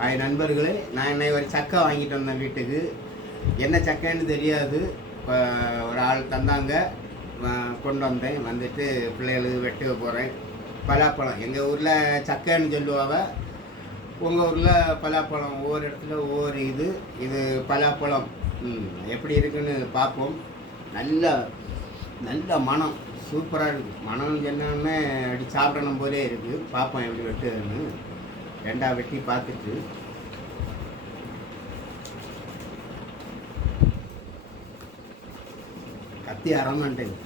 Hi நண்பர்களே, நான் இன்னைக்கு ஒரு சக்கை வாங்கிட்டு வந்தேன் வீட்டுக்கு. என்ன சக்கைன்னு தெரியாது. ஒரு ஆள் தந்தாங்க, கொண்டு வந்தேன். வந்துட்டு பிள்ளைகளுக்கு வெட்டுக்க போகிறேன். பலாப்பழம் எங்கள் ஊரில் சக்கைன்னு சொல்லுவாங்க, உங்கள் ஊரில் பலாப்பழம். ஒவ்வொரு இடத்துல ஒவ்வொரு இது பலாப்பழம். எப்படி இருக்குன்னு பார்ப்போம். நல்ல நல்ல மனம் சூப்பராக இருக்குது. மனம்னு சொன்னோடனே அப்படி சாப்பிடணும் போலே இருக்குது. பார்ப்போம் எப்படி வெட்டுதுன்னு. ரெண்டா வெட்டி பார்த்துட்டு கத்தி அரமாட்டேங்க.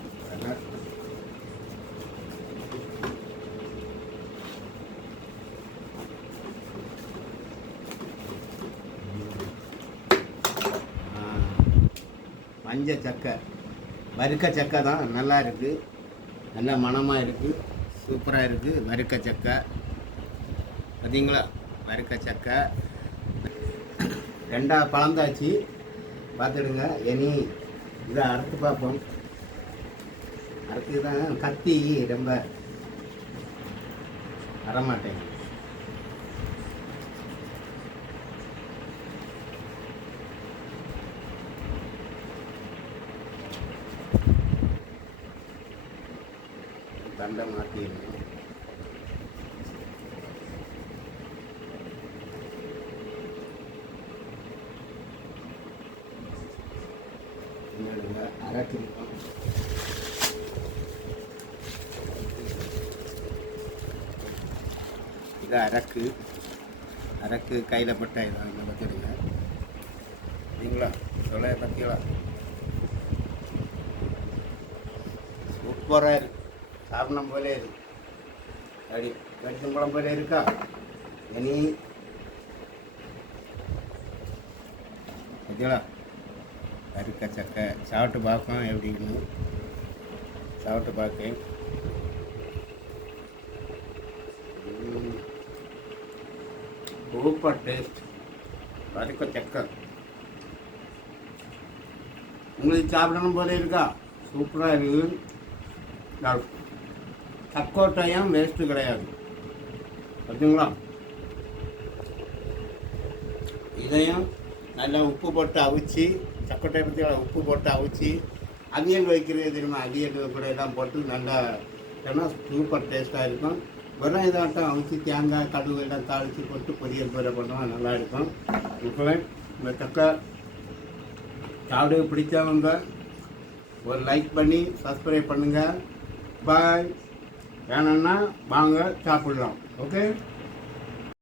மஞ்சள் சக்கை, வறுக்க சக்கை தான். நல்லா இருக்குது, நல்ல மணமாக இருக்குது, சூப்பராக இருக்குது. வறுக்க சக்கை பார்த்தீங்களா? வறுக்க சக்கை ரெண்டா பழந்தாச்சு. பார்த்துடுங்க. இனி இதை அறுத்து பார்ப்போம். அறுத்து தான் கத்தி ரொம்ப வரமாட்டேன். தண்டை மாற்றிடுங்க. அரைச்சிருக்கோம். இது அரக்கு கையில் பட்ட இதான். இதை பார்த்துடுங்க. சரிங்களா? சொல்ல பார்த்தீங்களா? சூப்பராக இருக்கு. சாப்பிடணும் போலே இருக்கு. அப்படி வெட்டும்பழம் போலே இருக்கா? இனி பார்த்தீங்களா? வறுக்க சக்கை சாப்பிட்டு பார்ப்போம் எப்படின்னு. சாப்பிட்டு பார்க்கேன். Super taste. வறுக்க சக்கை உங்களுக்கு சாப்பிடணும் போல இருக்கா? சூப்பராக இருக்குது. சக்கோட்டையும் வேஸ்ட்டு கிடையாது. பார்த்தீங்களா? இதையும் நல்லா உப்பு போட்டு அவிச்சு, சக்கோட்டை பற்றி உப்பு போட்டு அவிச்சு அவியல் வைக்கிறது தெரியுமா? அவியல் கூட எல்லாம் போட்டு நல்லா ஏன்னா சூப்பர் டேஸ்ட்டாக இருக்கும். வெறும் இதாட்டம் அவிச்சு தேங்காய் கடுகு எல்லாம் தாளித்து போட்டு பொரியல் போல பண்ணுவோம், நல்லா இருக்கும். இப்போவே இந்த சக்கை சாப்பிட பிடிச்சவங்க ஒரு லைக் பண்ணி சப்ஸ்கிரைப் பண்ணுங்கள். பாய். வேணும்னா வாங்க சாப்பிட்றோம். ஓகே.